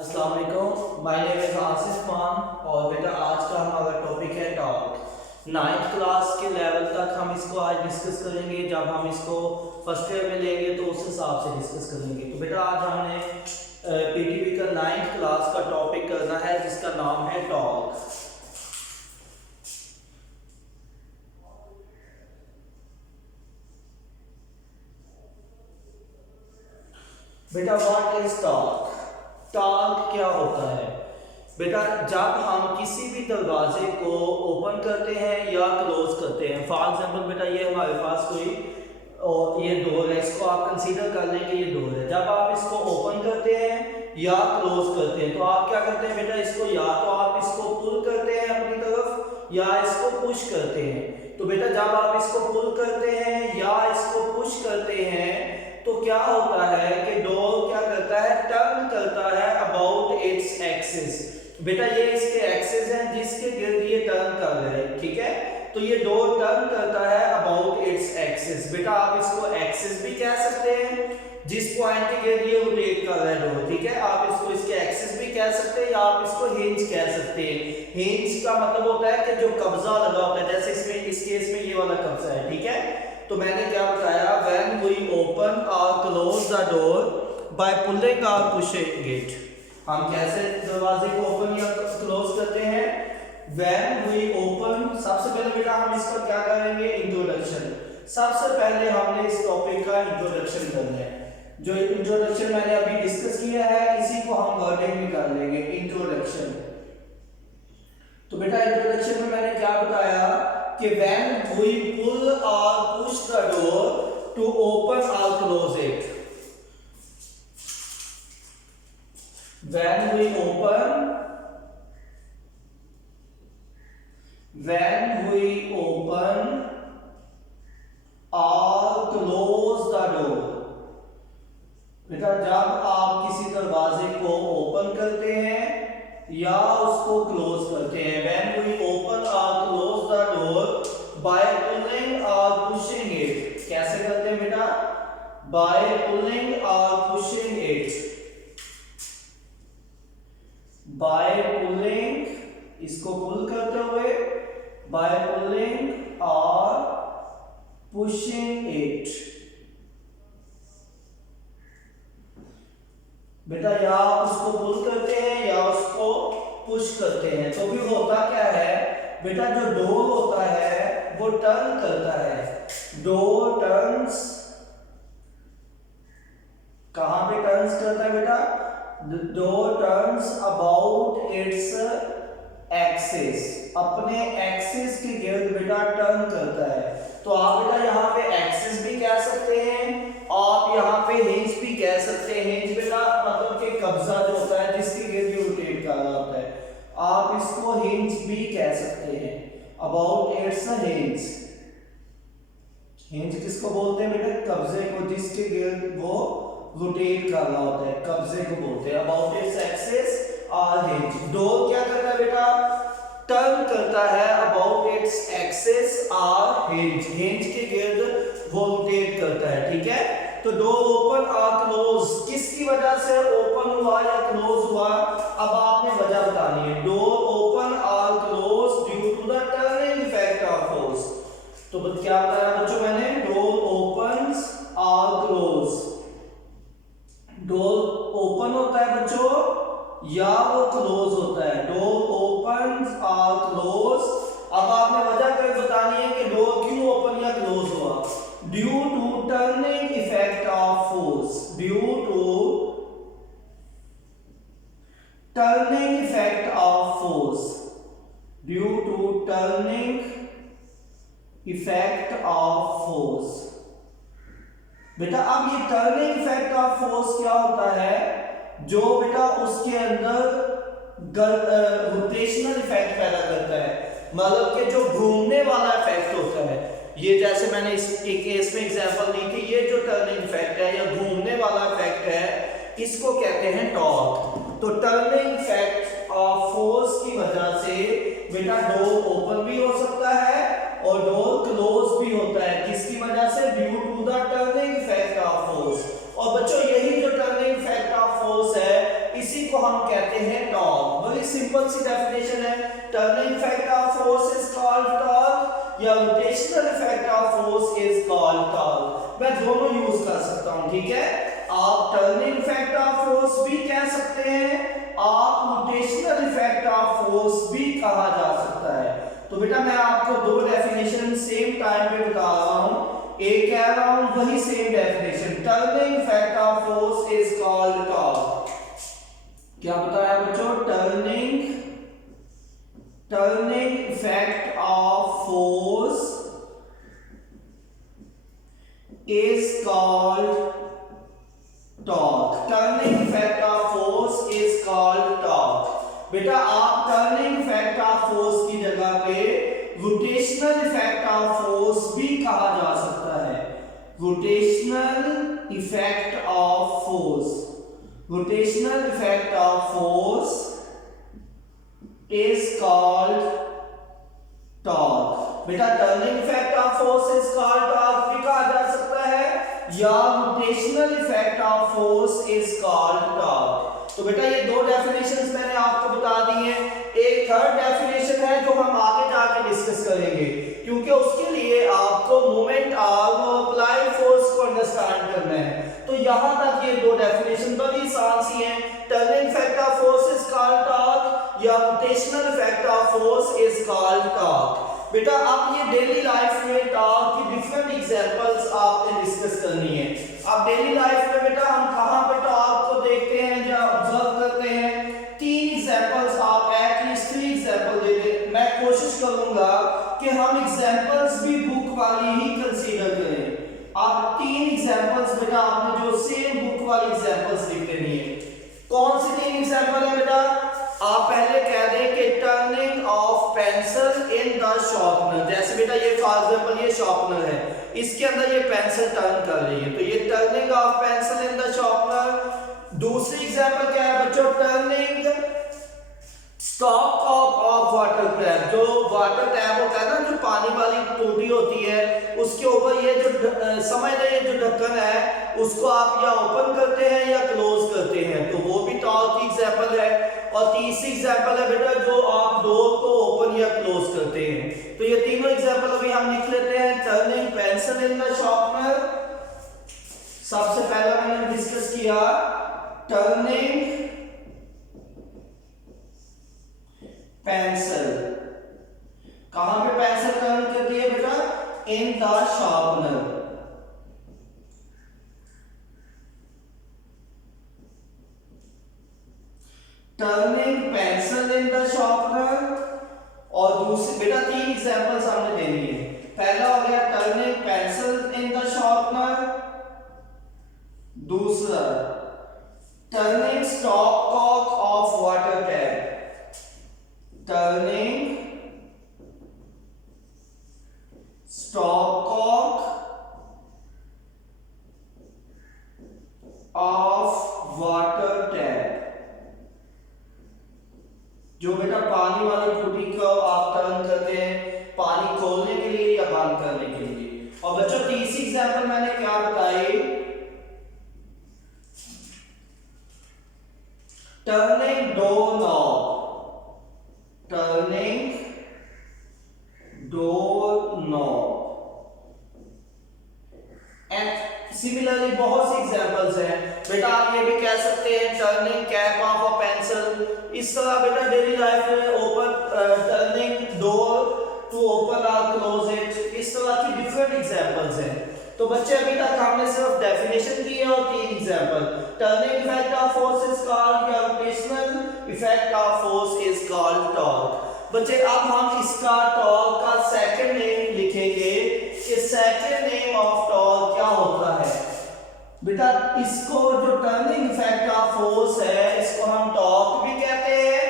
अस्सलाम वालेकुम, my name is Asif Khan और बेटा आज का हमारा टॉपिक है टॉक। नाइन्थ क्लास के लेवल तक हम इसको आज डिस्कस करेंगे। जब हम इसको फर्स्ट ईयर में लेंगे तो उस हिसाब से डिस्कस करेंगे। तो बेटा आज हमने पीटीवी का नाइन्थ क्लास का टॉपिक करना है जिसका नाम है टॉक। बेटा व्हाट इज टॉक? टॉक क्या होता है? बेटा जब हम किसी भी दरवाजे को ओपन करते हैं या क्लोज करते हैं, फॉर एग्जांपल बेटा ये हमारे पास कोई और ये डोर है, इसको आप कंसीडर कर लेंगे ये डोर है। जब आप इसको ओपन करते हैं या क्लोज करते हैं तो आप क्या करते हैं बेटा, इसको या तो आप इसको पुल करते हैं अपनी तरफ या इसको पुश करते हैं। तो बेटा जब आप इसको पुल करते हैं या इसको पुश करते हैं तो क्या होता है कि डोर क्या करता है, टर्न करता है अबाउट इट्स एक्सिस। बेटा ये इसके एक्सिस हैं जिसके गिर्द ये टर्न कर रहे हैं, ठीक है। तो ये डोर टर्न करता है अबाउट इट्स एक्सिस। बेटा आप इसको एक्सिस भी कह सकते हैं जिस पॉइंट के गिर्द ये रोटेट कर रहा है डोर, ठीक है। आप इसको इसके एक्सिस भी कह सकते हैं या आप इसको हिंज कह सकते हैं। हिंज का मतलब होता है कि जो कब्जा लगा होता है, जैसे इसमें इस केस में ये वाला कब्जा है, ठीक है। तो मैंने क्या बताया, व्हेन वी ओपन और close the door by pulling और पुशिंग इट। हम कैसे दरवाजे को ओपन या क्लोज करते हैं? व्हेन वी ओपन, सबसे पहले बेटा हम इसका क्या करेंगे, इंट्रोडक्शन। सबसे पहले हमने इस टॉपिक का इंट्रोडक्शन करना है। जो इंट्रोडक्शन मैंने अभी डिस्कस किया है इसी को हम वर्डिंग में कर लेंगे, इंट्रोडक्शन। तो बेटा इंट्रोडक्शन में मैंने क्या बताया कि when we pull or push the door to open or close it, when we open or close the door, बेटा जब आप किसी दरवाजे को ओपन करते हैं या उसको क्लोज करते हैं, when we open or close the door by pulling or pushing it, कैसे करते हैं बेटा? by pulling or pushing it, by pulling, इसको पुल करते हुए, by pulling or pushing it। बेटा या उसको पुल करते हैं या उसको पुश करते हैं तो भी होता क्या है बेटा, जो डोर होता है वो टर्न करता है। डोर टर्न्स, कहां पे टर्न्स करता है बेटा? Door turns about its axis, अपने एक्सिस के गिर्द बेटा टर्न करता है। तो आप बेटा यहाँ पे एक्सिस भी कह सकते हैं, आप यहाँ पे हिंज भी कह सकते हैं। हिंज बेटा मतलब कि कब्जा जो होता है जिसके गिर्द रोटेट कर रहा होता है, आप इसको हिंज भी कह सकते हैं, अबाउट इट्स हिंज। हिंज किसको बोलते हैं बेटा? कब्जे को जिसके गिर्द वो रोटेट कर रहा होता है, कब्जे को बोलते हैं अबाउट इट्स एक्सिस और हिंज। डोर क्या करता है बेटा? टर्न करता है अबाउट इट्स एक्सिस और हिंज, हिंज के गिर्द वो रोटेट करता है, ठीक है। तो डोर ओपन और क्लोज किसकी वजह से ओपन हुआ या क्लोज हुआ, अब आपने वजह बतानी है। डोर ओपन और close due to the turning effect of force. तो क्या बताया बच्चों मैंने? डोर ओपन्स और क्लोज, डोर ओपन होता है बच्चों या वो क्लोज होता है। डोर ओपन और क्लोज, अब आपने वजह कर बतानी है कि डोर क्यों ओपन या क्लोज हुआ। Due to turning effect of force, due to turning effect of force, due to turning effect of force. बेटा अब ये टर्निंग इफेक्ट ऑफ फोर्स क्या होता है? जो बेटा उसके अंदर रोटेशनल इफेक्ट पैदा करता है, मतलब कि जो घूमने वाला इफेक्ट होता है। ये जैसे मैंने इस केस में एग्जांपल दी थी, ये जो टर्निंग इफेक्ट है या घूमने वाला इफेक्ट है इसको कहते हैं टॉर्क। तो टर्निंग इफेक्ट ऑफ फोर्स की वजह से बेटा डोर ओपन भी हो सकता है और डोर क्लोज भी होता है। किसकी वजह से? Due to the turning effect of force. और बच्चों यही जो टर्निंग इफेक्ट ऑफ फोर्स है इसी को हम सिंपल सी डेफिनेशन है, turning effect of force is called torque या rotational effect of force is called torque. मैं दोनों यूज कर सकता हूं, ठीक है। आप टर्निंग इफेक्ट ऑफ फोर्स भी कह सकते हैं, आप रोटेशनल इफेक्ट ऑफ फोर्स भी कहा जा सकता है। तो बेटा मैं आपको दो डेफिनेशन सेम टाइम पे बता रहा हूं, एक कह रहा हूं वही same definition, turning effect of force is called torque. क्या बताया बच्चों? Turning effect of force is called torque. Turning effect of force is called torque. बेटा आप टर्निंग इफेक्ट ऑफ फोर्स की जगह पे रोटेशनल इफेक्ट ऑफ फोर्स भी कहा जा सकता है। Rotational effect of force, rotational effect of force is called torque। बेटा turning effect of force is called torque भी कहा जा सकता है या rotational effect of force is called torque. तो बेटा ये दो डेफिनेशंस मैंने आपको बता दी हैं। एक थर्ड डेफिनेशन है जो हम आगे जाके डिस्कस करेंगे, क्योंकि उसके लिए आपको मोमेंट आर्म और अप्लाइड फोर्स को अंडरस्टैंड करना है। तो यहां तक ये दो डेफिनेशन बड़ी आसान सी हैं, turning effect of force is called torque या rotational effect of force is called torque. बेटा आप ये डेली लाइफ में टॉर्क की डिफरेंट एग्जांपल्स आपने डिस्कस करनी है। अब डेली लाइफ में बेटा हम कहां पे टॉर्क को देखते हैं या ऑब्जर्व करते हैं? तीन एग्जांपल्स आप एटलीस्ट 3 एग्जांपल दे दें। मैं कोशिश करूंगा कि हम एग्जांपल्स भी बुक वाली ही कंसीडर करें। आप 3 एग्जांपल्स बेटा आपने जो सेम बुक वाली एग्जांपल्स लिख देनी है। कौन सी 3 एग्जांपल है बेटा? आप पहले कह दें कि turning of pencil in the sharpener. जैसे बेटा ये फॉर एग्जांपल ये शार्पनर है, इसके अंदर ये पेंसिल टर्न कर रही है, तो ये turning of pencil in the sharpener. दूसरी एग्जांपल क्या है बच्चों? Turning stop of water tap. जो वाटर टैप होता है ना, जो पानी वाली टूटी होती है, उसके ऊपर ये जो समझ रहे ये जो ढक्कन है उसको आप या ओपन करते हैं या क्लोज करते हैं, तो वो भी टॉर्क की एग्जांपल है। और तीसरी एग्जांपल है बेटा जो आप डोर को ओपन या क्लोज करते हैं। तो ये तीनों एग्जांपल अभी हम लिख लेते हैं। Turning pencil in the sharpener, सबसे पहला मैंने डिस्कस किया टर्निंग पेंसिल। कहां पे पेंसिल टर्न करती है बेटा? इन the sharpener. Turning pencil in the sharpener. और दूसरी बेटा 3 एग्जांपल्स हमने देनी है। पहला हो गया turning pencil in the sharpener, दूसरा turning stop cock of water tap. Turning stop cock of water tap. जो बेटा पानी वाली टूटी को आप टर्न करते हैं पानी खोलने के लिए या बंद करने के लिए। और बच्चों तीसरी एग्जांपल मैंने क्या बताई? Turning door knob. Turning door knob. And similarly बहुत सी एग्जांपल्स हैं बेटा। आप ये भी कह सकते हैं turning cap off a pencil. इस तरह बेटा डेली लाइफ में open turning door to open और क्लोज इट, इस तरह की डिफरेंट एग्जांपल्स हैं। तो बच्चे अभी तक हमने सिर्फ डेफिनेशन की है और 3 example. Turning effect of force is called या rotational effect of force is called torque. बच्चे अब हम इसका टॉर्क का सेकंड नेम लिखेंगे कि सेकंड नेम ऑफ टॉर्क क्या होता है। बेटा इसको जो टर्निंग इफेक्ट ऑफ फोर्स है इसको हम टॉर्क भी कहते हैं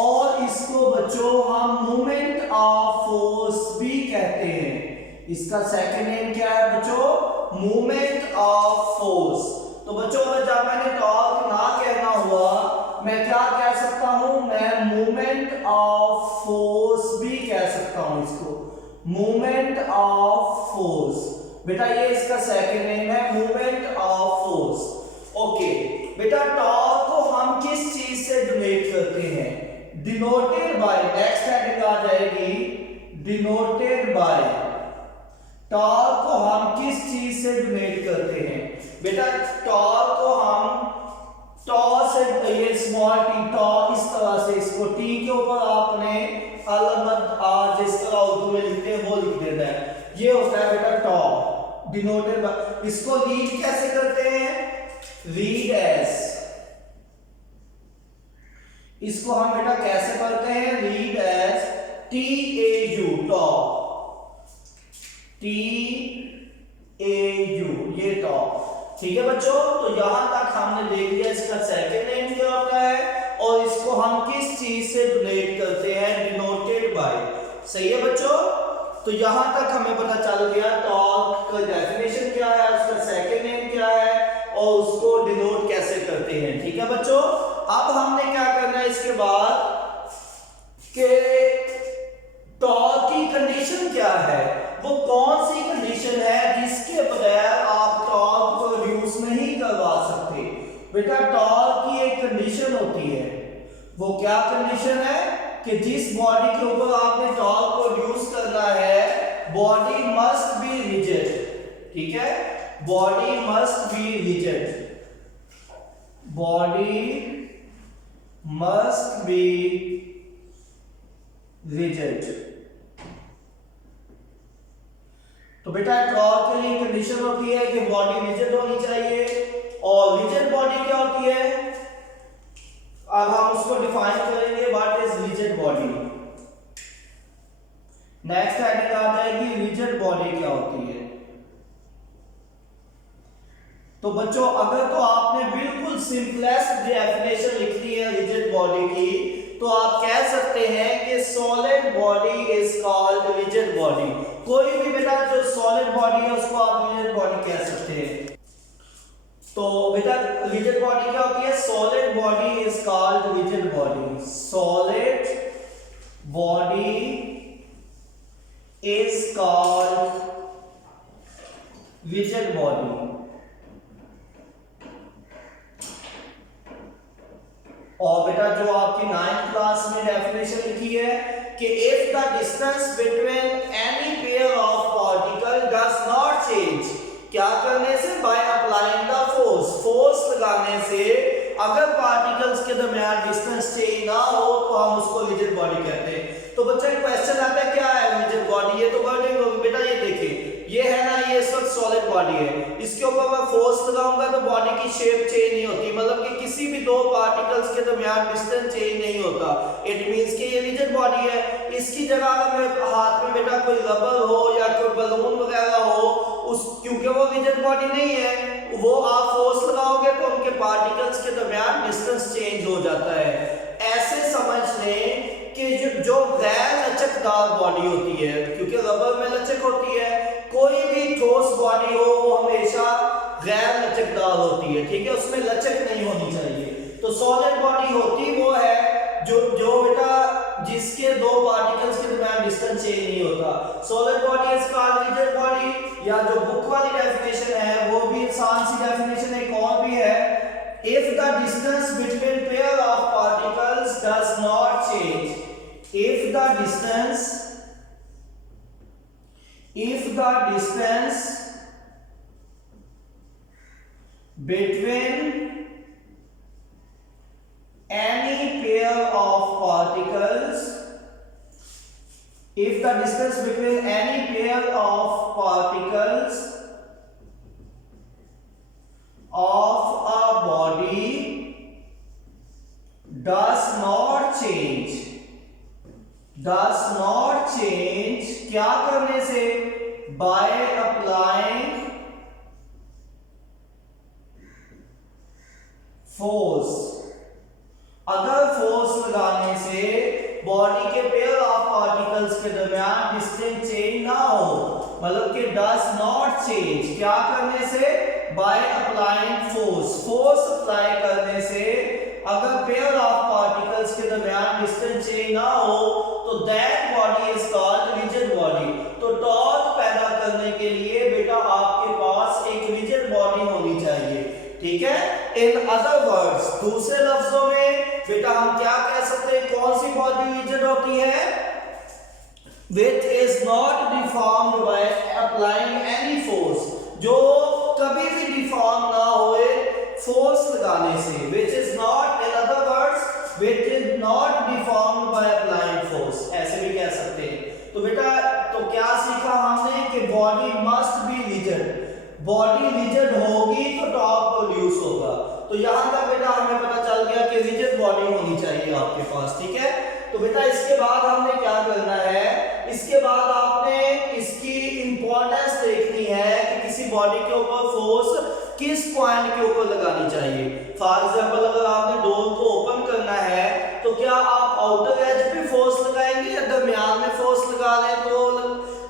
और इसको बच्चों हम मोमेंट ऑफ फोर्स भी कहते हैं। इसका सेकंड नेम क्या है बच्चों? Moment of force. तो बच्चों जब मैंने टॉर्क ना कहना हुआ मैं क्या कह सकता हूं? मैं मोमेंट ऑफ फोर्स भी कह सकता हूं इसको, मोमेंट ऑफ फोर्स। बेटा ये इसका सेकंड नेम है, मोमेंट ऑफ फोर्स। ओके बेटा टॉर्क को हम किस चीज से डिनोट करते हैं? से डिनोट करते हैं? बेटा टॉर्क को हम टॉ से, ये स्मॉल टी टॉ, इस तरह से इसको टी के ऊपर आपने अलमद आ जिस तरह उर्दू में लिखते हैं वो लिख देना है। ये होता है बेटा टॉ डिनोटेड। इसको रीड कैसे करते हैं? Read as. इसको हम बेटा कैसे करते हैं? Read as T A U tau, T A U, ये टॉ। ठीक है बच्चों, तो यहां तक हमने देख लिया इसका सेकंड नेम क्या होता है और इसको हम किस चीज से डिनोट करते हैं? Denoted by. सही है बच्चों, तो यहां तक हमें पता चल गया टॉर्क का डेफिनेशन क्या है, उसका सेकंड नेम क्या है और उसको डिनोट कैसे करते हैं। ठीक है बच्चों, अब हमने क्या करना है इसके बाद कि टॉर्क की कंडीशन क्या है, वो कौन सी कंडीशन है जिसके बगैर आप टॉर्क को प्रोड्यूस नहीं करवा सकते? बेटा टॉर्क की एक कंडीशन होती है, वो क्या कंडीशन है कि जिस बॉडी के ऊपर आपने टॉर्क प्रोड्यूस करना है बॉडी मस्ट बी रिजिड। ठीक है, body must be rigid, body must be rigid. तो बेटा टॉर्क के लिए कंडीशन होती है कि बॉडी रिजिड होनी चाहिए। और रिजिड बॉडी क्या होती है, अब हम उसको डिफाइन करेंगे, what is rigid body. Next heading आ जाएगी रिजिड बॉडी क्या होती है। तो बच्चों अगर तो आपने बिल्कुल सिंपलेस्ट डेफिनेशन लिख दी है रिजिड बॉडी की, तो आप कह सकते हैं कि solid body is called rigid body. कोई भी बेटा जो सॉलिड बॉडी है उसको आप रिजिड बॉडी कह सकते हैं। तो बेटा रिजिड बॉडी क्या होती है? Solid body is called rigid body, solid body is called rigid body. और बेटा जो आपकी 9th क्लास में डेफिनेशन लिखी है कि if the distance between any pair of particle does not change, क्या करने से? By applying the force, force लगाने से अगर पार्टिकल्स के दरमियान डिस्टेंस चेंज ना हो तो हम उसको रिजिड बॉडी कहते हैं। तो बच्चा क्वेश्चन आता है क्या है रिजिड बॉडी? ये तो वर्डिंग होगी बेटा, ये देखिए ये है ना, ये इस वक्त सॉलिड बॉडी है, इसके ऊपर मैं फोर्स लगाऊंगा तो बॉडी की शेप चेंज नहीं होती, मतलब कि किसी भी दो पार्टिकल्स के दरमियान डिस्टेंस चेंज नहीं होता। इट मींस कि ये रिजिड बॉडी है। इसकी जगह अगर मेरे हाथ में बेटा कोई रबर हो या कोई बलून वगैरह हो, उस क्योंकि वो रिजिड बॉडी नहीं है, वो आप फोर्स लगाओगे तो उनके पार्टिकल्स के दरमियान डिस्टेंस चेंज हो जाता है। ऐसे समझ लें कि जो गैर लचकदार बॉडी होती है, क्योंकि रबर में लचक होती है, कोई भी ठोस बॉडी हो वो हमेशा गैर लचकदार होती है। ठीक है, उसमें लचक नहीं होनी चाहिए। तो सॉलिड बॉडी होती वो है जो बेटा जिसके दो पार्टिकल्स के दरमियान डिस्टेंस चेंज नहीं होता। Solid body is called rigid body, या जो बुक वाली डेफिनेशन है वो भी आसान सी डेफिनेशन है, एक और भी है, if the distance between pair of particles does not change, if the distance between any pair of particles, if the distance between any pair of particles of a body does not change, क्या करने से? by applying force, अगर force लगाने से body के pair of particles के दरमियान distance change ना हो, मतलब कि डज नॉट चेंज, क्या करने से? By applying force, force apply करने से अगर पेयर ऑफ पार्टिकल्स के दरमियान डिस्टेंस चेंज ना हो तो that body is called rigid body. तो टॉर्क पैदा करने के लिए बेटा आपके पास एक रिजिड बॉडी होनी चाहिए। ठीक है, इन अदर वर्ड्स, दूसरे लफ्जों में बेटा हम क्या कह सकते हैं, कौन सी बॉडी रिजिड होती है? which is not deformed by applying any force, जो कभी भी डिफॉर्म ना होए फोर्स लगाने से, which is not, in other words, which is not deformed by applying force, ऐसे भी कह सकते हैं। तो बेटा तो क्या सीखा हमने कि body must be rigid, body rigid होगी तो टॉर्क प्रोड्यूस होगा। तो यहां तक बेटा हमें पता चल गया कि रिजिड बॉडी होनी चाहिए आपके पास, ठीक है। तो बेटा इसके बाद हमने क्या करना है, इसके बाद आपने इसकी इंपॉर्टेंस देखनी है कि किसी बॉडी के ऊपर फोर्स किस पॉइंट के ऊपर लगानी चाहिए। फॉर एग्जांपल अगर आपने डोर को ओपन करना है तो क्या आप आउटर एज पे फोर्स लगाएंगे या दरमियान में फोर्स लगा लें तो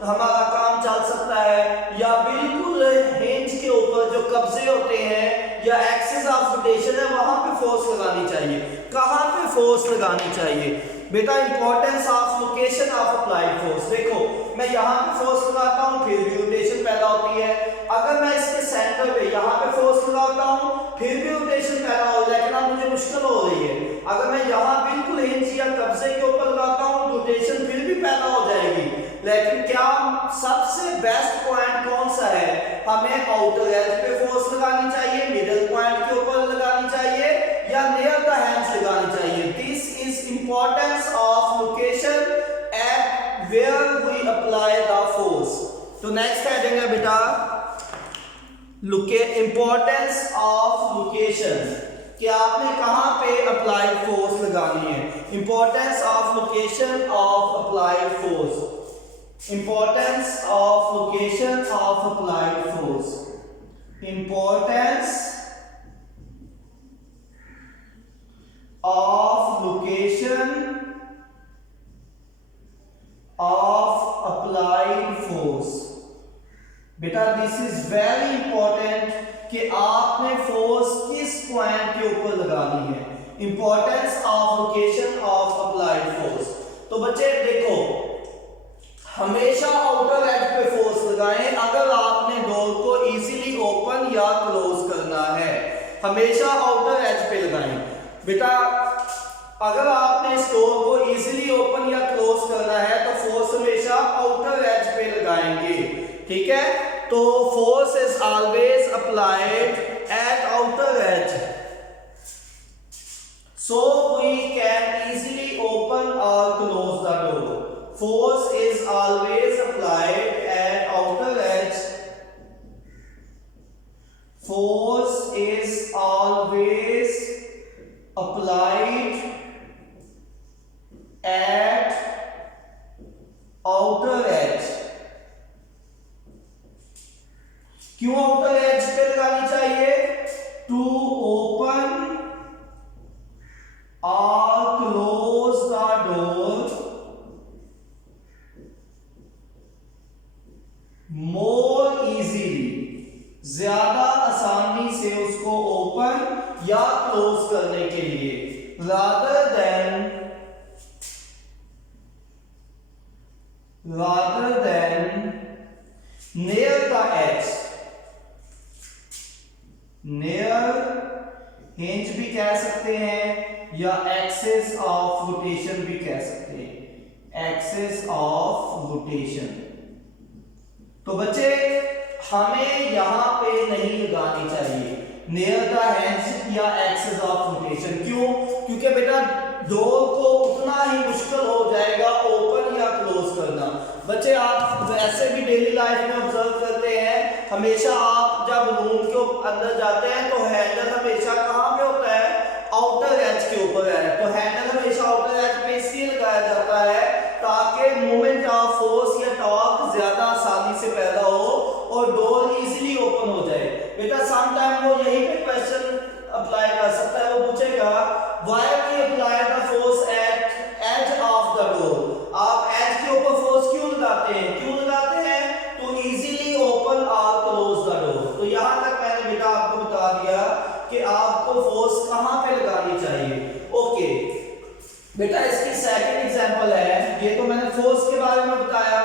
हमारा काम चल सकता है, या बिल्कुल हिंज के ऊपर जो कब्जे होते हैं या एक्सिस ऑफ रोटेशन है वहां पे फोर्स लगानी चाहिए। कहां पे फोर्स लगानी चाहिए बेटा, importance of location of applied force. देखो मैं यहाँ पे फोर्स लगाता हूँ फिर भी रोटेशन पैदा होती है, अगर मैं इसके सेंटर पे यहाँ पे फोर्स लगाता हूँ फिर भी रोटेशन पैदा हो, लेकिन अब मुझे मुश्किल हो रही है। अगर मैं यहाँ बिल्कुल हिंज या कब्जे के ऊपर लगाता हूँ रोटेशन फिर भी पैदा हो जाएगी, लेकिन क्या सबसे बेस्ट पॉइंट कौन सा है, हमें आउटर एज पे फोर्स लगानी चाहिए, मिडिल पॉइंट के ऊपर लगानी चाहिए या नियर द हैंड्स लगानी चाहिए। This is importance of location at where we apply the force. तो नेक्स्ट हेडिंग है बेटा इंपॉर्टेंस ऑफ लोकेशन, कि आपने कहां पे अप्लाइड फोर्स लगानी है। Importance of location of applied force, importance of location of applied force, importance of location of applied force. बेटा दिस इज वेरी इंपॉर्टेंट कि आपने फोर्स किस पॉइंट के ऊपर लगानी है। Importance of location of applied force. तो बच्चे देखो हमेशा आउटर एज पे फोर्स लगाएं अगर आपने डोर को इजीली ओपन या क्लोज करना है, हमेशा आउटर एज पे लगाएं। बेटा अगर आपने इस डोर को इजीली ओपन या क्लोज करना है तो फोर्स हमेशा आउटर एज पे लगाएंगे, ठीक है। तो force is always applied at outer as, so we can easily open or close the door. Force is always applied at outer edge. Force is always applied at outer edge. क्यों outer edge पे लगानी चाहिए? To open or close the door more easily, ज्यादा आसानी से उसको open या close करने के लिए, rather than near the edge, near hinge भी कह सकते हैं या एक्सिस ऑफ रोटेशन भी कह सकते हैं, एक्सिस ऑफ रोटेशन। तो बच्चे हमें यहां पे नहीं लगानी चाहिए नियर द हैंड्स या एक्सिस ऑफ रोटेशन। क्यों? क्योंकि बेटा डोर को उतना ही मुश्किल हो जाएगा ओपन या क्लोज करना। बच्चे आप वैसे भी डेली लाइफ में ऑब्जर्व करते हैं, हमेशा आप जब रूम के अंदर जाते हैं तो हैंडल हमेशा कहां पे होता है? आउटर एज के ऊपर है। तो हैंडल हमेशा आउटर एज पे इसलिए लगाया जाता है ताकि मोमेंट ऑफ फोर्स या टॉर्क ज्यादा आसानी से पैदा हो और डोर इजीली ओपन हो जाए। बेटा सम टाइम वो यही पे क्वेश्चन अप्लाई कर सकता है, वो पूछेगा why we apply the force at edge of the door. आप एज के ऊपर फोर्स क्यों लगाते हैं? क्यों लगाते हैं? टू इजीली ओपन और क्लोज द डोर। तो यहां तक मैंने बेटा आपको बता दिया कि आपको फोर्स कहां पे लगानी चाहिए। ओके बेटा इसकी सेकंड एग्जांपल है, ये तो मैंने फोर्स के बारे में बताया।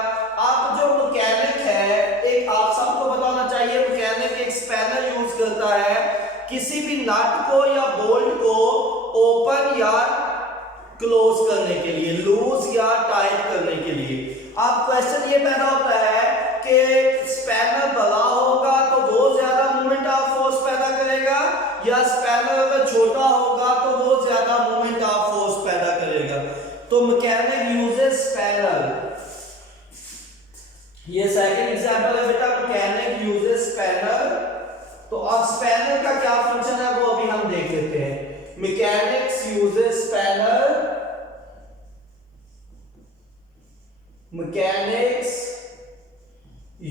आप जो मैकेनिक है, एक आप सबको बताना चाहिए मैकेनिक एक स्पैनर यूज करता है किसी भी नट को या बोल्ट को ओपन या क्लोज करने के लिए, लूज या टाइट करने के लिए। अब क्वेश्चन ये पैदा होता है कि स्पैनर बड़ा होगा तो वो ज्यादा मूवमेंट या स्पैनर अगर छोटा होगा तो वो ज्यादा मोमेंट ऑफ फोर्स पैदा करेगा। तो मैकेनिक यूजेस स्पैनर, ये सेकंड एग्जांपल है बेटा, मैकेनिक यूजेस स्पैनर। तो अब स्पैनर का क्या फंक्शन है वो अभी हम देख लेते हैं। Mechanics uses spanner, mechanics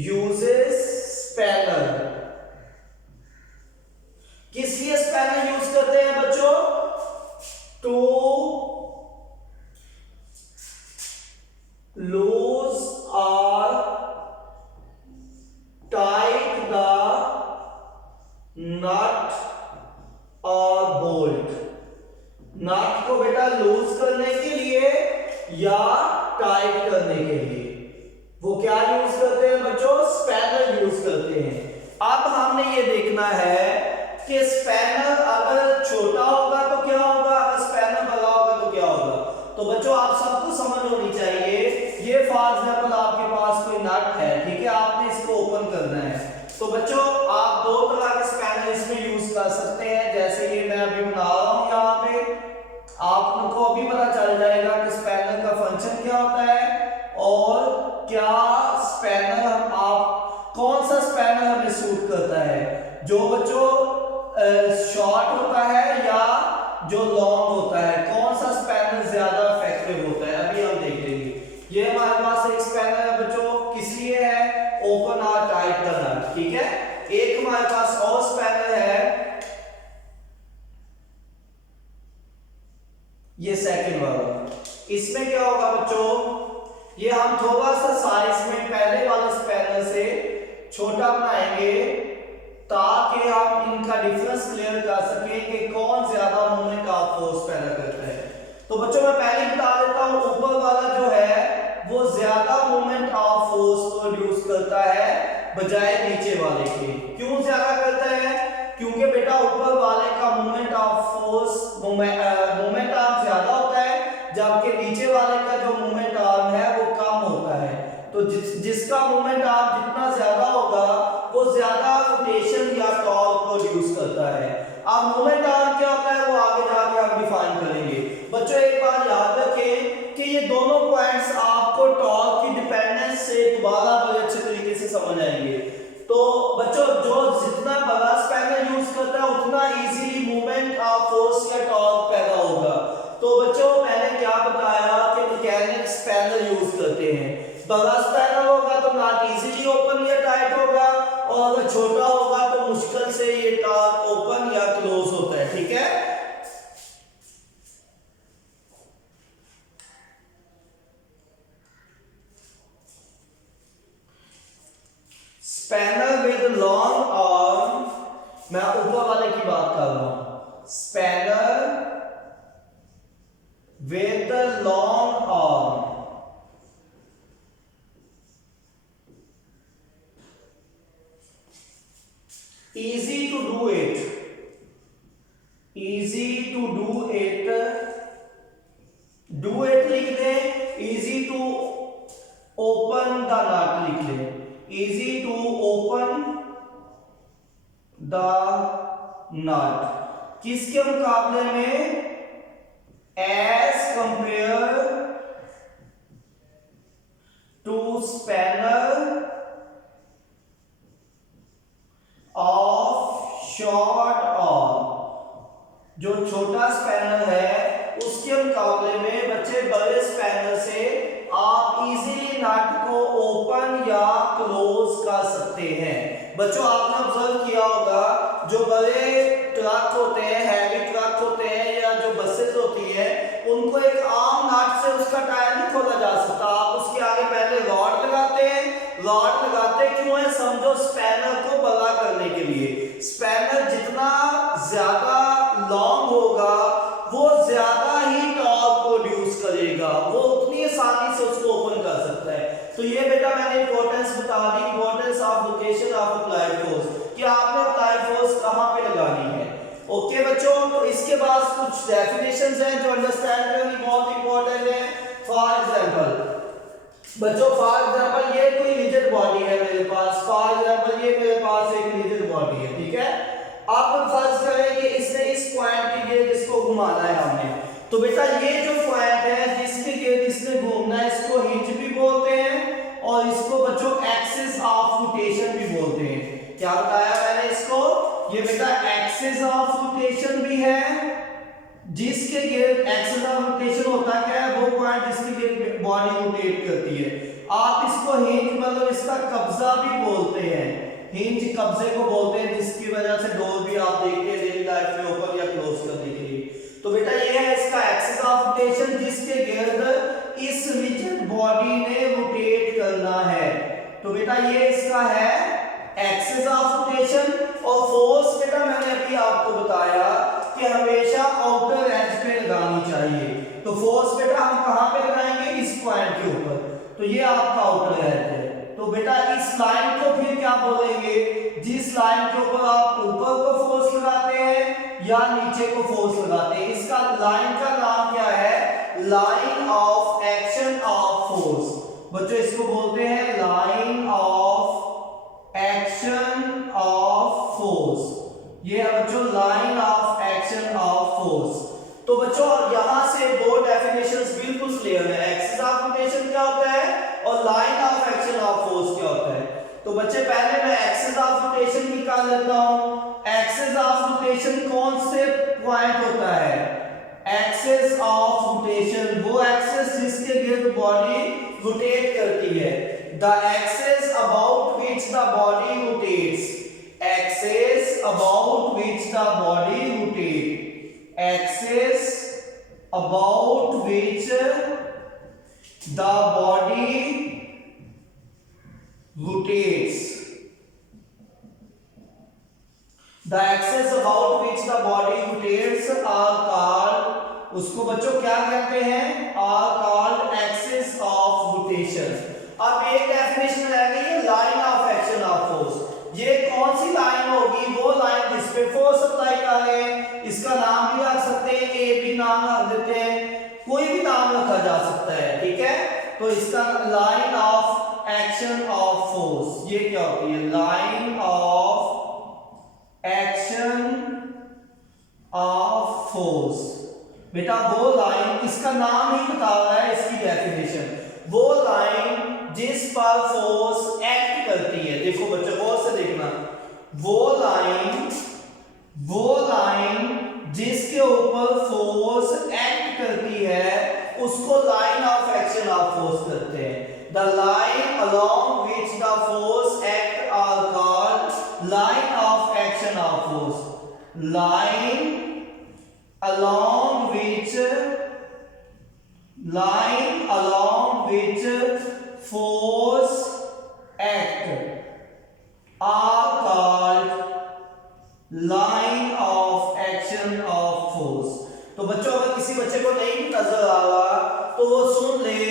uses spanner. किस लिए स्पैनर यूज करते हैं बच्चों? टू लूज और टाइट द नट और बोल्ट। नट को बेटा लूज करने के लिए या टाइट करने के लिए वो क्या यूज करते हैं बच्चों? स्पैनर यूज करते हैं। अब हमने ये देखना है कि स्पैनर अगर छोटा होगा तो क्या होगा, अगर स्पैनर बड़ा होगा तो क्या होगा। तो बच्चों आप सबको समझ होनी चाहिए, ये फॉर एग्जांपल आपके पास कोई नट है, ठीक है, आपने इसको ओपन करना है। तो बच्चों आप दो तरह के स्पैनर इसमें यूज कर सकते हैं, जैसे ये मैं अभी बना रहा हूं यहाँ पे, आपको अभी पता चल जाएगा कि स्पैनर का फंक्शन क्या होता है और क्या स्पैनर आप कौन सा स्पैनर हमें सूट करता है, जो बच्चों शॉर्ट होता है या जो लॉन्ग होता है, कौन सा स्पैनर ज्यादा इफेक्टिव होता है, अभी हम देख लेंगे। ये हमारे पास एक स्पैनर है बच्चों, किस लिए है? ओपन और टाइट द नट, ठीक है। एक हमारे पास और स्पैनर है, ये सेकंड वाला। इसमें क्या होगा बच्चों, ये हम थोड़ा सा साइज में पहले वाले स्पैनर से छोटा बनाएंगे ताकि हम इनका डिफरेंस क्लियर कर सकें कि कौन ज्यादा मोमेंट ऑफ फोर्स पैदा करता है। तो बच्चों मैं पहले बता देता हूं, ऊपर वाला जो है वो ज्यादा मोमेंट ऑफ फोर्स प्रोड्यूस करता है बजाय नीचे वाले के। क्यों ज्यादा करता है? क्योंकि बेटा ऊपर वाले का moment of force moment arm ज्यादा होता है, जबकि नीचे वाले का जो मोमेंट आर्म है वो कम होता है। तो जिसका मोमेंट आर्म जितना ज्यादा होगा वो ज्यादा रोटेशन या टॉर्क प्रोड्यूस करता है। अब मोमेंट आर्म क्या होता है वो आगे जाके हम डिफाइन करेंगे। बच्चों एक बात याद रखें कि ये दोनों पॉइंट्स आपको टॉर्क की डिपेंडेंस से दोबारा बड़े अच्छे तरीके से समझ आएंगे। तो बच्चों जो जितना बड़ा स्पैनर यूज करता है उतना इजीली मूवमेंट ऑफ फोर्स या टॉर्क पैदा होगा। तो बच्चों मैंने क्या बताया कि मैकेनिक स्पैनर यूज करते हैं। बड़ा स्पैनर होगा तो नॉट इजीली ओपन या टाइट होगा, और अगर छोटा होगा तो मुश्किल से ये टॉर्क ओपन या क्लोज होता है, ठीक है। स्पैनर विद लॉन्ग आर्म, मैं ऊपर वाले की बात कर रहा हूं। Spanner with long arm, easy to do it, easy to do it, do it लिख लें, easy to open the nut लिख लें, easy to open the nut। किसके मुकाबले में? as compared to spanner of short arm. जो छोटा spanner है उसके मुकाबले में बच्चे बड़े स्पैनर से आप इजीली नट को ओपन या क्लोज कर सकते हैं। बच्चों आपने ऑब्जर्व किया होगा जो बड़े ट्रक होते हैं, हैवी ट्रक होते हैं या जो बसेस होती है, उनको एक आम नट से उसका टायर नहीं खोला जा सकता। आप उसके आगे पहले रॉड लगाते हैं। रॉड लगाते क्यों है? समझो स्पैनर को बड़ा करने के लिए। स्पैनर जितना ज्यादा लॉन्ग होगा वो ज्यादा ही टॉर्क प्रोड्यूस करेगा, वो उतनी आसानी से उसको ओपन कर सकता है। तो ये बेटा मैंने इंपॉर्टेंस बता दी, importance of location of applied force, कि आपने अप्लाइड फोर्स कहां पे लगानी है। ओके बच्चों, तो इसके बाद कुछ डेफिनेशंस हैं जो अंडरस्टैंड करनी बहुत इंपॉर्टेंट है। फॉर एग्जांपल बच्चों, फॉर एग्जांपल ये कोई रिजिड बॉडी है मेरे पास, फॉर एग्जांपल ये मेरे पास एक रिजिड बॉडी है, ठीक है। अब फर्ज करें कि तो बेटा ये जो पॉइंट है जिसके गिर्द इसने घूमना है इसको हिंज भी बोलते हैं और इसको बच्चों एक्सिस ऑफ रोटेशन भी बोलते हैं। क्या बताया मैंने इसको? ये बेटा एक्सिस ऑफ रोटेशन भी है, जिसके गिर्द एक्सिस ऑफ रोटेशन होता क्या है? वो पॉइंट जिसके गिर्द बॉडी रोटेट करती है। आप इसको हिंज मतलब इसका कब्जा भी बोलते हैं, हिंज कब्जे को बोलते हैं, जिसकी वजह से डोर भी आप देखते हैं डेली लाइफ में ओपन या क्लोज करने के लिए। तो बेटा ये है इसका एक्सिस ऑफ रोटेशन, जिसके गिर्द इस रिजिड बॉडी ने रोटेट करना है। तो बेटा ये इसका है एक्सिस ऑफ रोटेशन। और फोर्स बेटा मैंने अभी आपको बताया कि हमेशा आउटर एज पे लगानी चाहिए। तो फोर्स बेटा हम कहां पे लगाएंगे? इस पॉइंट के ऊपर। तो ये आपका आउटर एज है। तो बेटा इस लाइन को फिर क्या बोलेंगे? जिस लाइन के ऊपर आप ऊपर को फोर्स लगाते हैं या नीचे को फोर्स लगाते हैं, इसका लाइन का नाम क्या है? Line of action of force. बच्चों इसको बोलते हैं line of action of force. ये है बच्चों line of action of force. तो बच्चों यहां से दो डेफिनेशंस बिल्कुल क्लियर है, एक्सिस ऑफ रोटेशन क्या होता है और line of action of force क्या होता है। तो बच्चे पहले मैं एक्सिस ऑफ रोटेशन निकाल लेता हूं। एक्सिस ऑफ रोटेशन कौन से पॉइंट होता है? एक्सिस ऑफ रोटेशन वो एक्सिस जिसके गिर्द बॉडी रोटेट करती है। The axis about which the body rotates, axis about which the body rotate, axis about which the body rotates, the axis about which the body rotates are called, उसको बच्चों क्या कहते हैं? are called axis of rotation। अब एक definition रह गई है line of action of force. ये कौन सी लाइन होगी? वो लाइन जिस पे फोर्स अप्लाई करें। इसका नाम भी रख सकते हैं, ए भी नाम रख देते हैं, कोई भी नाम रखा जा सकता है, ठीक है। तो इसका line of action of force ये क्या होती है? Line of action of force. बेटा वो लाइन, इसका नाम ही बता रहा है इसकी डेफिनेशन, वो लाइन जिस पर फोर्स एक्ट करती है। देखो बच्चों गौर से देखना, वो लाइन जिसके ऊपर फोर्स एक्ट करती है उसको line of action of force करते हैं। The line along which the force act are called line of action of force. Line along which force act are called line of action of force. तो बच्चों अगर किसी बच्चे को नहीं नजर आ रहा तो वो सुन ले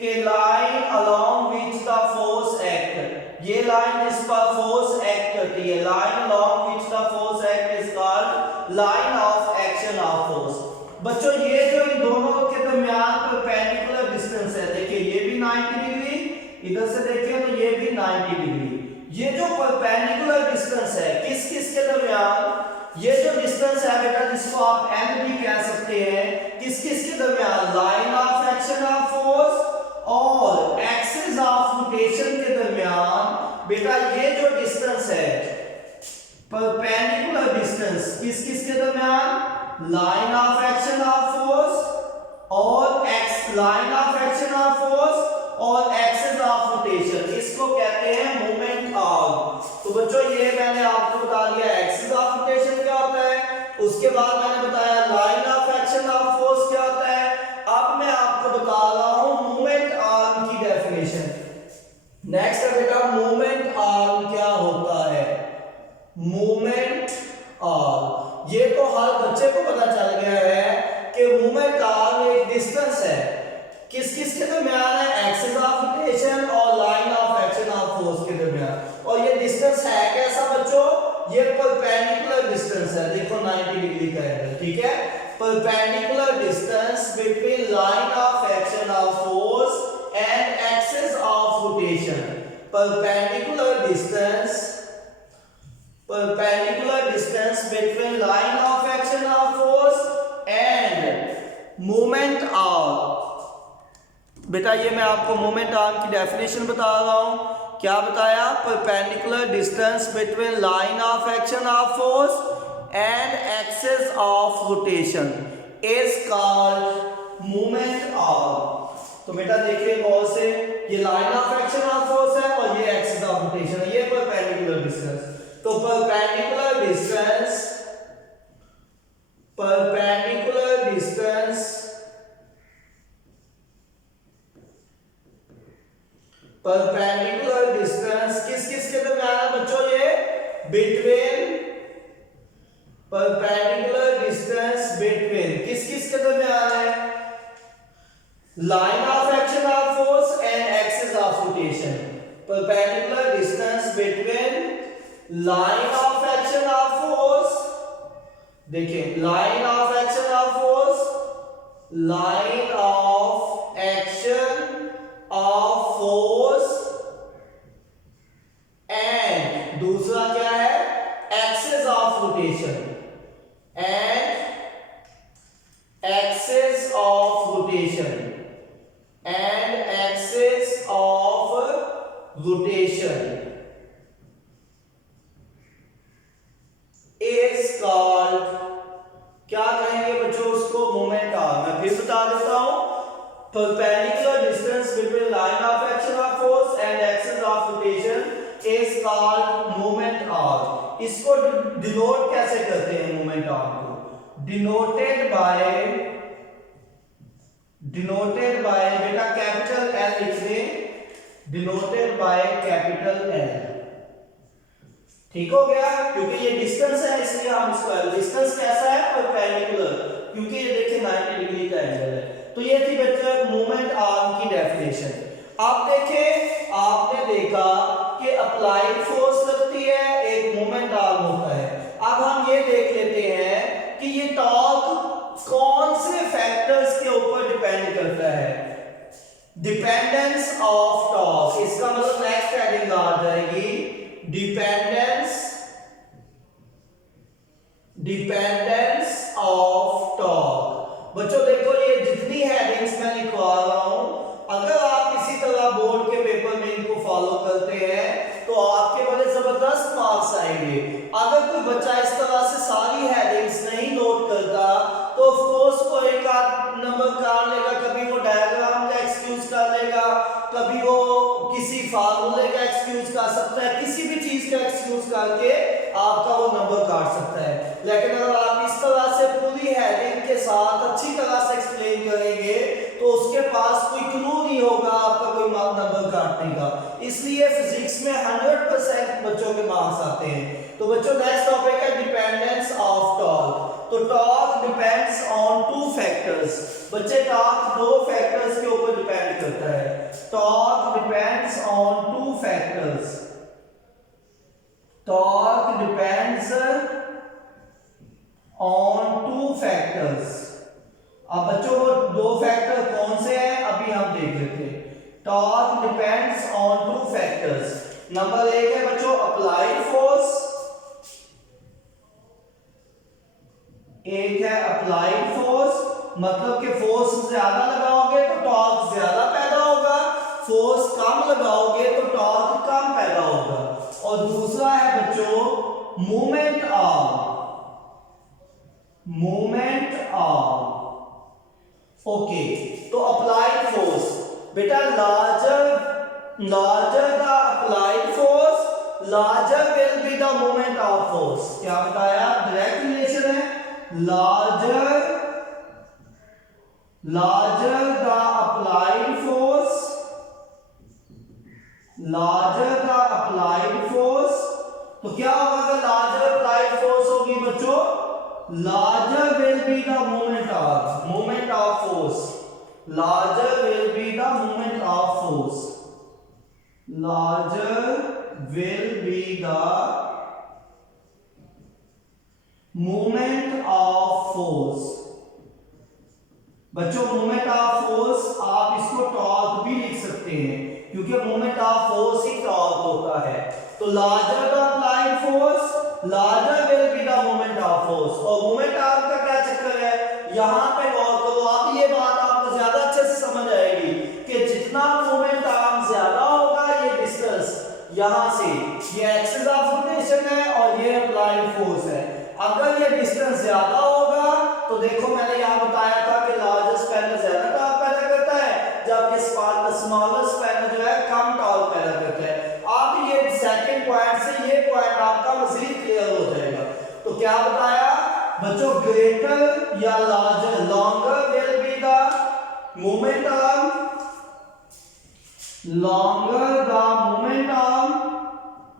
कि line along which the force act, ये लाइन जिस पर फोर्स एक्ट करती है, line along which the force act is called line of action of force. बच्चों ये जो इन दोनों के दरमियान परपेंडिकुलर डिस्टेंस है, देखिए ये भी 90 डिग्री, इधर से देखिए तो ये भी 90 डिग्री। ये जो परपेंडिकुलर डिस्टेंस है किस किस के दरमियान? ये जो डिस्टेंस है बेटा जिसको आप n भी कह सकते हैं, किस किस के दरमियान? Line of action of force और एक्सिस ऑफ रोटेशन के दरमियान। बेटा ये जो डिस्टेंस है परपेंडिकुलर डिस्टेंस किस किस के दरमियान? Line of action of force और line of action of force और एक्सिस ऑफ रोटेशन, इसको कहते हैं मोमेंट आर्म। तो बच्चों ये मैंने आपको बता दिया एक्सिस ऑफ रोटेशन क्या होता है, उसके बाद मैंने बताया line of action of force क्या होता है। अब मैं आपको बता रहा हूं मोमेंट आर्म की डेफिनेशन। नेक्स्ट है बेटा मोमेंट आर्म क्या होता है? मोमेंट आर्म, ये तो हर बच्चे को पता चल गया है कि मोमेंट आर्म एक डिस्टेंस है किस किस के दरमियान है? एक्सिस ऑफ रोटेशन और line of action of force के दरमियान। और ये डिस्टेंस है कैसा बच्चों? ये परपेंडिकुलर डिस्टेंस है, देखो 90 डिग्री का एंगल, ठीक है। Perpendicular distance between line of action of force and axis of rotation. Perpendicular distance between line of action of force end moment arm, बेटा ये मैं आपको मोमेंट आर्म की डेफिनेशन बता रहा हूं। क्या बताया? Perpendicular distance between line of action of force and axis of rotation is called moment arm. तो बेटा देखिए गौर से, ये line of action of force है और ये एक्सिस ऑफ रोटेशन है, ये परपेंडिकुलर डिस्टेंस। तो परपेंडिकुलर डिस्टेंस किस किस के दरमियान है बच्चों? ये बिटवीन, परपेंडिकुलर डिस्टेंस बिटवीन किस किस के दरमियान है? Line of action of force and axis of rotation. Perpendicular distance between line of action of force, देखिए line of action of force, line of action of force and दूसरा क्या है? Axis of rotation, and axis of rotation, and axis of rotation is called, क्या कहेंगे बच्चों उसको? Moment arm. मैं फिर बता देता हूं, perpendicular distance between line of action of force and axis of rotation is called moment arm. इसको डिनोट कैसे करते हैं मोमेंट आर्म को? डिनोटेड बाय बेटा कैपिटल एल लिख दें, डिनोटेड बाय कैपिटल एल। ठीक हो गया? क्योंकि ये डिस्टेंस है इसलिए हम इसको, डिस्टेंस कैसा है? परपेंडिकुलर, क्योंकि ये देखिए 90 डिग्री का एंगल है। तो ये थी बच्चों मोमेंट आर्म की डेफिनेशन। अब देखें, आपने देखा कि अप्लाइड फोर्स लगती है, एक मोमेंट आर्म होता है। अब हम ये देख लेते हैं कि ये टॉर्क कौन से फैक्टर्स के ऊपर डिपेंड करता है। डिपेंडेंस ऑफ टॉर्क, इसका मतलब नेक्स्ट हेडिंग आ जाएगी डिपेंडेंस ऑफ टॉर्क। बच्चों देखो ये जितनी हेडिंग्स मैं लिखवा रहा हूं, अगर आप इसी तरह बोर्ड के पेपर में इनको फॉलो करते हैं तो आपके बड़े जबरदस्त मार्क्स आएंगे। अगर कोई बच्चा इस तरह से सारी हेडिंग्स नहीं नोट करता तो ऑफ कोर्स कोई एक आध नंबर काट लेगा, कभी वो डायग्राम का एक्सक्यूज कर लेगा, कभी वो किसी फार्मूले का एक्सक्यूज कर सकता है, किसी भी चीज का एक्सक्यूज करके आपका वो नंबर काट सकता है। लेकिन अगर आप इस तरह से पूरी हेडिंग के साथ अच्छी तरह से एक्सप्लेन करेंगे तो उसके पास कोई क्लू नहीं होगा आपका कोई नंबर काटने का। इसलिए फिजिक्स में 100% बच्चों के मार्क्स आते हैं। तो बच्चों नेक्स्ट टॉपिक है डिपेंडेंस ऑफ टॉर्क। तो torque depends on two factors. बच्चे टॉर्क दो फैक्टर्स के ऊपर डिपेंड करता है। Torque depends on two factors. Torque depends on two factors. अब बच्चों वो दो फैक्टर कौन से हैं अभी हम देख लेते हैं। Torque depends on two factors. Number 1 है बच्चों अप्लाइड फोर्स, एक है अप्लाइड फोर्स, मतलब कि फोर्स ज्यादा लगाओगे तो टॉर्क ज्यादा पैदा होगा, फोर्स कम लगाओगे तो टॉर्क कम पैदा होगा। और दूसरा है बच्चों moment arm. Moment arm okay. तो अप्लाइड फोर्स बेटा larger the applied force larger will be the moment of force. क्या बताया? डायरेक्ट रिलेशन है। Larger the applied force, larger the applied force. तो क्या होगा अगर लार्जर अप्लाइड फोर्स होगी बच्चों? larger will be the moment of force. Larger will be the moment of force. Larger will be the moment of force. बच्चों moment of force आप इसको torque भी लिख सकते हैं क्योंकि moment of force he torque होता है। तो larger the applied force larger will be the moment of force. और मोमेंट आर्म का क्या चक्कर है? यहां पे गौर करो, आप ये फोर्स है। अगर ये डिस्टेंस ज्यादा होगा तो देखो मैंने यहाँ बताया था कि लार्जेस्ट स्पैनर ज्यादा टॉर्क पैदा करता है, जबकि स्मॉलेस्ट स्पैनर जो है कम टॉर्क पैदा करता है। अब ये सेकंड पॉइंट से ये पॉइंट आपका मजीद क्लियर हो जाएगा। तो क्या बताया बच्चों, ग्रेटर या larger, longer will be the moment arm, longer the moment arm,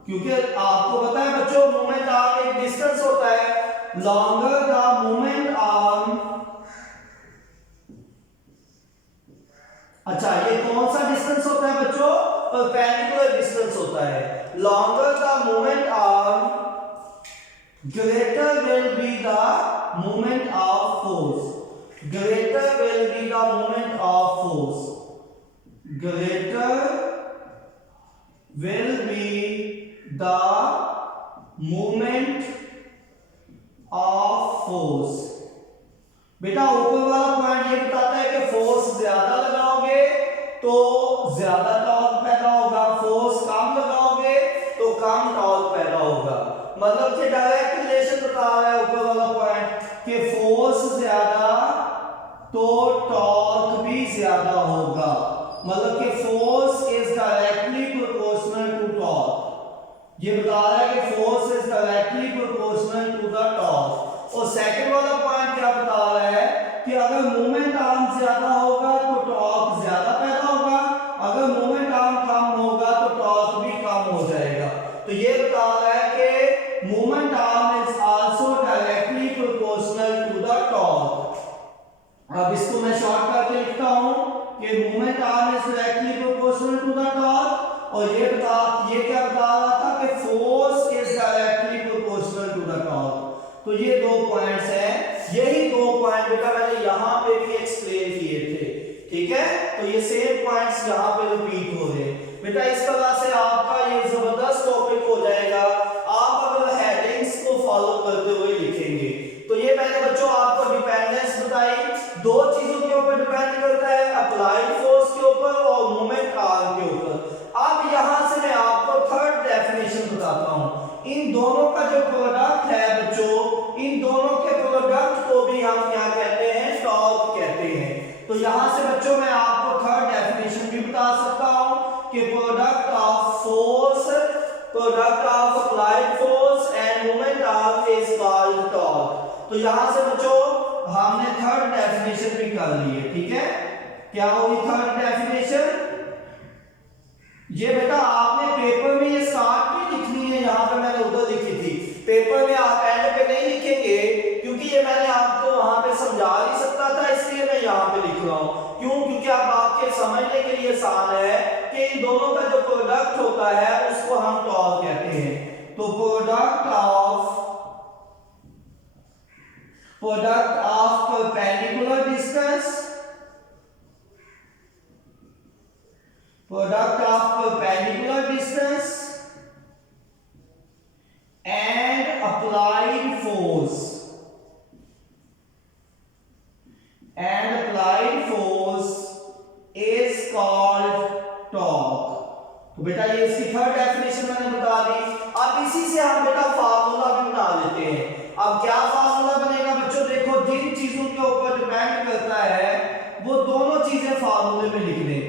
क्योंकि आपको पता है बच्चों मोमेंट आर्म एक डिस्टेंस होता है, लॉन्गर द मोमेंट आर्म। अच्छा ये कौन सा डिस्टेंस होता है बच्चों, परपेंडिकुलर डिस्टेंस होता है। Longer the moment arm, greater will be the moment of force, greater will be the moment of force, greater will be the moment of force। बेटा ऊपर वाला पॉइंट ये बताता है कि फोर्स ज्यादा लगाओगे तो ज्यादा टॉर्क पैदा होगा, फोर्स कम लगाओगे तो कम टॉर्क पैदा होगा। मतलब कि डायरेक्ट रिलेशन बता रहा है ऊपर वाला पॉइंट कि फोर्स ज्यादा तो टॉर्क भी ज्यादा होगा। मतलब कि force is directly proportional to torque, ये बता रहा है कि force is directly proportional to the torque. और सेकंड वाला पॉइंट क्या बता रहा है कि अगर मोमेंट आर्म ज्यादा होगा तो टॉर्क ज्यादा पैदा होगा, अगर मोमेंट आर्म कम होगा तो टॉर्क भी कम हो जाएगा। तो ये बता रहा है कि moment arm is also directly proportional to the torque. अब इसको मैं शॉर्ट करके लिखता हूं कि moment arm is directly proportional to the torque, और ये क्या बता रहा था कि force is directly proportional to the torque. तो ये दो पॉइंट्स हैं, यही दो पॉइंट बेटा मैंने यहां पे भी एक्सप्लेन किए थे, ठीक है। तो ये सेम पॉइंट्स यहां पे रिपीट हो रहे हैं बेटा। इस तरह से आपका ये जबरदस्त टॉपिक हो जाएगा आप अगर हेडिंग्स को फॉलो करते हुए लिखेंगे। तो ये मैंने बच्चों आपको डिपेंडेंस बताई, दो चीजों के ऊपर डिपेंड करता है, अप्लाइड फोर्स के ऊपर और मोमेंट आर्म के ऊपर। अब यहां से मैं आपको थर्ड डेफिनेशन बताता हूं। इन दोनों का जो प्रोडक्ट है बच्चों, इन दोनों के प्रोडक्ट को भी हम क्या कहते हैं, टॉर्क कहते हैं। तो यहां से बच्चों मैं आपको थर्ड डेफिनेशन भी बता सकता हूं कि product of force, product of applied force end moment arm is called torque. तो यहां से बच्चों हमने थर्ड डेफिनेशन भी कर ली है, ठीक है। क्या होगी थर्ड डेफिनेशन, ये बेटा आपने पेपर में ये स्टार्ट भी लिखनी है, यहां पे मैंने उधर लिखी थी, पेपर में आप एंड पे नहीं लिखेंगे क्योंकि ये मैंने आपको वहां पे समझा नहीं सकता था, इसलिए मैं यहां पे लिख रहा हूं। क्यों? क्योंकि आप आपके समझने के लिए आसान है कि इन दोनों का जो प्रोडक्ट होता है उसको हम टॉर्क कहते हैं। तो product of perpendicular distance, product of perpendicular distance and applied force, is called torque। तो बेटा ये इसकी थर्ड डेफिनेशन मैंने बता दी। अब इसी से हम बेटा फार्मूला भी बना लेते हैं। अब क्या फार्मूला बनेगा बच्चों, देखो जिन चीजों के ऊपर डिपेंड करता है वो दोनों चीजें फार्मूले में लिख लें,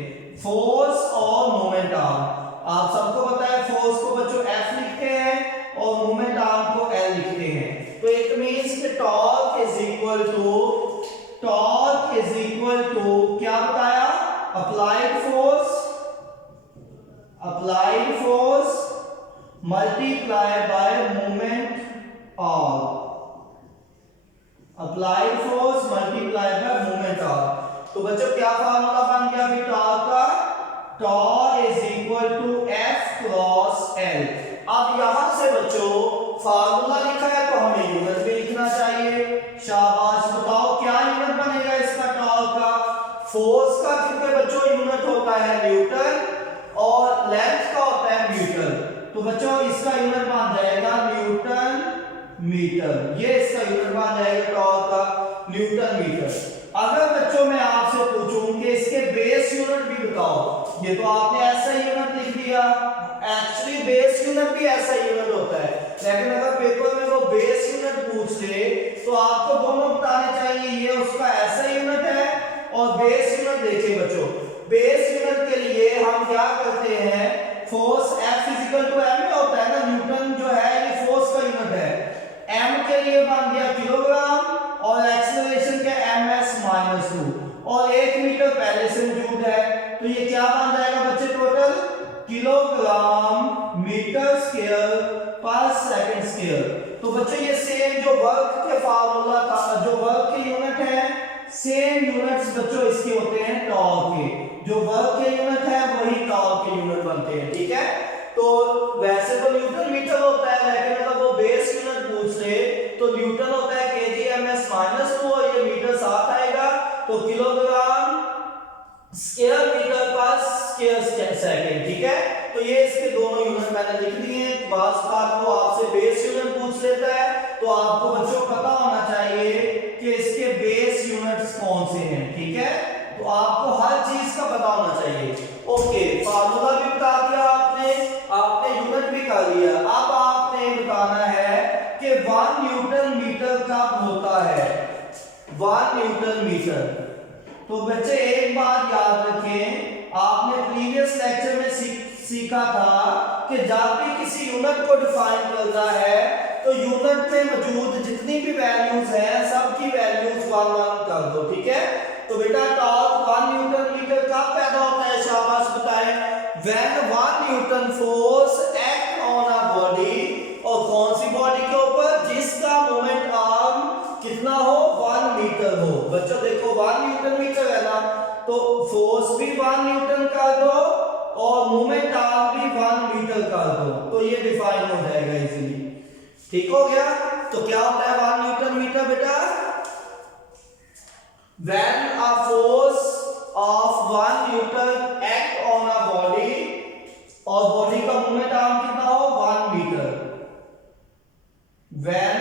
फोर्स और मोमेंट आर्म। आप सबको पता है फोर्स को बच्चों F लिखते हैं और मोमेंट आर्म को L लिखते हैं। तो इट मींस कि टॉर्क इज इक्वल टू क्या बताया, applied force multiply by moment arm, applied force multiply by moment arm. तो बच्चों क्या फार्मूला बन गया अभी टॉर्क का, torque is equal to F cross L। अब यहां से बच्चों फार्मूला लिखा है तो हमें यूनिट भी लिखना चाहिए। शाबाश, बताओ क्या यूनिट बनेगा इसका टॉर्क का, फोर्स का, क्योंकि बच्चों यूनिट होता है न्यूटन और लेंथ का होता है मीटर। तो बच्चों इसका यूनिट बन जाएगा न्यूटन मीटर, ये इसका यूनिट बन जाएगा टॉर्क का न्यूटन मीटर। अगर बच्चों मैं आपसे पूछूं कि इसके बेस यूनिट भी बताओ, ये तो आपने ऐसा यूनिट लिख दिया, एक्चुअली बेस यूनिट भी ऐसा यूनिट होता है। लेकिन अगर पेपर में वो बेस यूनिट पूछ ले तो आपको दोनों बताने चाहिए, ये उसका ऐसा यूनिट है और बेस यूनिट। देखिए बच्चों, बेस यूनिट के लिए हम क्या करते हैं, force F equal to m होता है ना, न्यूटन जो है ये फोर्स का यूनिट है। m के लिए बन गया किलोग्राम और एक्सेलरेशन के ms-2 और 1 मीटर पहले से मौजूद है, तो ये क्या बन जाएगा बच्चे, टोटल किलोग्राम मीटर स्क्वायर पर सेकंड स्क्वायर। तो बच्चों ये सेम जो वर्क के फार्मूला था, जो वर्क के यूनिट है, सेम यूनिट्स बच्चों इसके होते हैं टॉर्क के। जो वर्क के यूनिट है वही टॉर्क के यूनिट बनते हैं, ठीक है। तो वैसे तो न्यूटन मीटर होता है, लेकिन अगर वो बेस यूनिट पूछ ले तो न्यूटन होता है kg/-2 और ये मीटर साथ आएगा, तो किलोग्राम स्क्वायर मीटर पर स्क्वायर सेकंड, ठीक है। तो ये इसके दोनों यूनिट मैंने लिख दिए हैं। बात को आपसे बेस यूनिट पूछ लेता है तो आपको बच्चों पता होना चाहिए कि इसके बेस यूनिट्स कौन से हैं, ठीक है। तो आपको हर चीज का पता होना चाहिए। ओके, फार्मूला भी बता दिया आपने यूनिट भी कर लिया। अब आपने बताना है कि 1 न्यूटन मीटर कब होता है, 1 न्यूटन मीटर। तो बच्चे एक बात याद रखें, आपने प्रीवियस लेक्चर में सीखा था कि जब भी किसी यूनिट को डिफाइन करना है तो यूनिट में मौजूद जितनी भी वैल्यूज हैं सबकी वैल्यूज 1 कर दो, ठीक है। तो बेटा टॉर्क 1 न्यूटन मीटर कब पैदा होता है, शाबाश बताएं, when 1 Newton force act on a body, और कौन सी बॉडी के ऊपर, जिसका मोमेंट आर्म कितना हो, 1 मीटर हो। बच्चों देखो 1 न्यूटन मीटर है ना, तो फोर्स भी 1 न्यूटन कर दो और मोमेंट आर्म भी 1 मीटर कर दो, तो ये डिफाइन हो जाएगा इजीली, ठीक हो गया। तो क्या होता है 1 न्यूटन मीटर बेटा, when a force of 1 Newton act on a body और बॉडी का मोमेंट आर्म कितना हो, 1 मीटर। when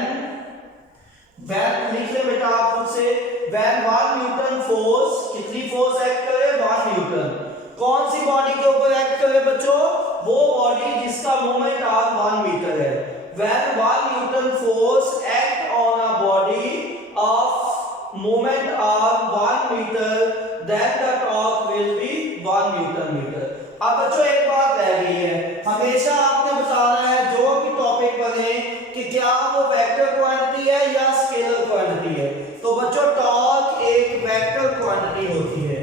लिख ले बेटा आप खुद से, when 1 न्यूटन फोर्स, कितनी फोर्स एक्ट करे, 1 न्यूटन, कौन सी बॉडी के ऊपर एक्ट करे बच्चों, वो बॉडी जिसका मोमेंट आर्म 1 मीटर है। when 1 Newton force act on a body of moment of 1 meter, then the torque will be 1 Newton meter। अब बच्चों एक बात रह गई है, हमेशा आपने बताना है जो भी टॉपिक बने कि क्या वो वेक्टर क्वांटिटी है या स्केलर क्वांटिटी है। तो बच्चों टॉर्क एक वेक्टर क्वांटिटी होती है।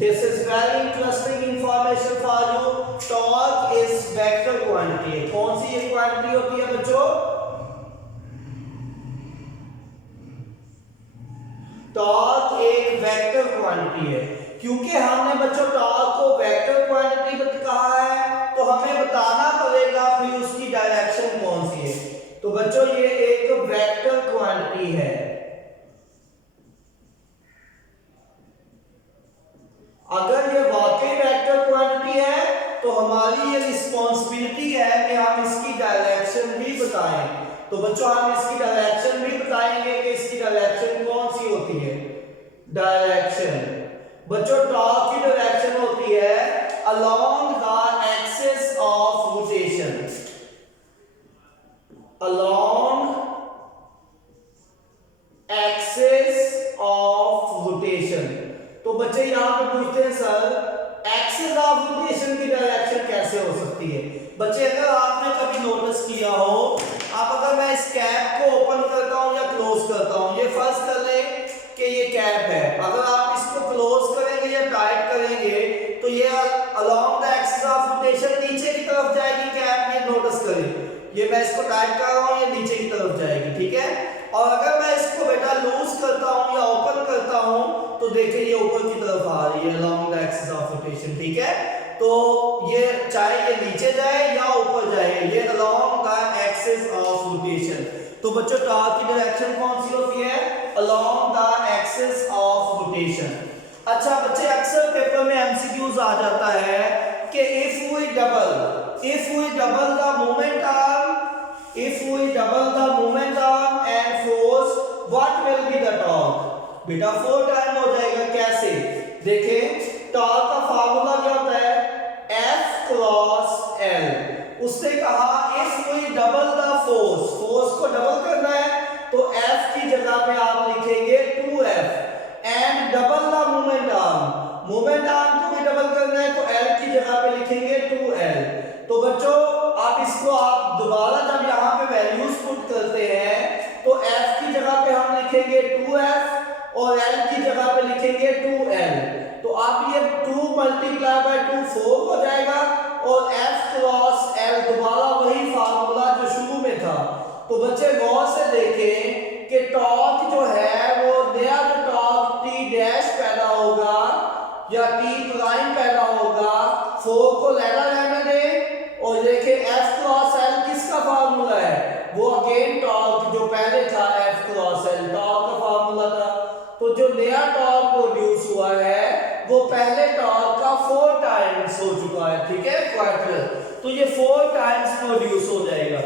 This is very interesting information for you, torque is vector quantity है। कौन सी ये क्वांटिटी होती है बच्चों, टॉर्क एक वेक्टर क्वांटिटी है। क्योंकि हमने बच्चों टॉर्क को वेक्टर क्वांटिटी कहा है तो हमें बताना पड़ेगा फिर उसकी डायरेक्शन कौन सी है। तो बच्चों ये एक वेक्टर क्वांटिटी है। अगर ये वाकई वेक्टर क्वांटिटी है तो हमारी ये रिस्पांसिबिलिटी है कि हम इसकी डायरेक्शन भी बताएं। तो बच्चों हम इसकी डायरेक्शन भी बताएंगे कि इसकी डायरेक्शन कौन सी होती है। डायरेक्शन बच्चों टॉर्क की डायरेक्शन होती है along the axis of rotation, along axis of rotation. तो बच्चे यहां पे पूछते हैं सर एक्सिस ऑफ रोटेशन की डायरेक्शन कैसे हो सकती है। बच्चे अगर आपने कभी नोटिस किया हो, आप अगर मैं इस कैप को ओपन करता हूं या क्लोज करता हूं, ये फर्ज कर लें कि ये कैप है, अगर आप इसको क्लोज करेंगे या टाइट करेंगे तो ये along the axis of rotation नीचे की तरफ जाएगी कैप, ये नोटिस करें। ये मैं इसको टाइट कर रहा हूं, ये नीचे की तरफ जाएगी, ठीक है। और अगर मैं इसको बेटा लूज करता हूं या ओपन करता हूं तो देखिए ये ऊपर की तरफ आ रही है along the axis of rotation, ठीक है। तो ये चाहे ये नीचे जाए या ऊपर जाए, ये along the axis of rotation. तो बच्चों टॉर्क की डायरेक्शन कौन सी होती है, along the axis of rotation. अच्छा बच्चे अक्सर पेपर में एमसीक्यूज आ जाता है कि if we double the moment arm, if we double the moment arm and force what will be the torque। बेटा 4 टाइम हो जाएगा, कैसे देखें, टॉर्क का फार्मूला क्या होता है F क्रॉस L। उससे कहा if we double the force, 4 हो जाएगा और F क्रॉस L दोबारा वही फार्मूला जो शुरू में था। तो बच्चे गौर से देखें कि टॉर्क जो है वो नया जो टॉर्क T डैश पैदा होगा या T प्राइम पैदा होगा, 4 को रहने दें और देखें F क्रॉस L किसका फार्मूला है, वो अगेन टॉर्क जो पहले था F क्रॉस L टॉर्क का फार्मूला था। तो जो नया टॉर्क प्रोड्यूस हुआ है वो पहले टॉर्क का 4 टाइम्स हो चुका है, ठीक है, क्वार्टर। तो ये 4 टाइम्स प्रोड्यूस हो जाएगा।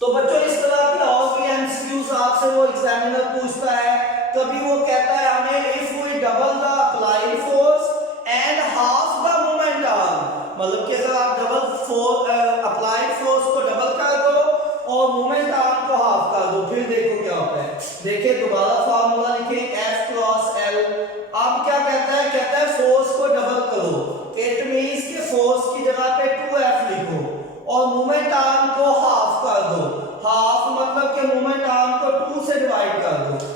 तो बच्चों इस तरह की और भी एमसीक्यूज आपसे वो एग्जामिनर पूछता है। कभी वो कहता है हमें if we double the applied force and half the moment arm, मतलब कि अगर आप अप्लाइड फोर्स को डबल कर दो और मोमेंट आर्म को हाफ कर दो, फिर देखो क्या होता है। देखिए दोबारा फार्मूला लिखें F क्रॉस L। अब क्या कहता है, कहता है फोर्स को डबल करो, इट मींस कि फोर्स की जगह पे 2F लिखो और मोमेंट आर्म को हाफ कर दो। हाफ मतलब कि मोमेंट आर्म को 2 से डिवाइड कर दो।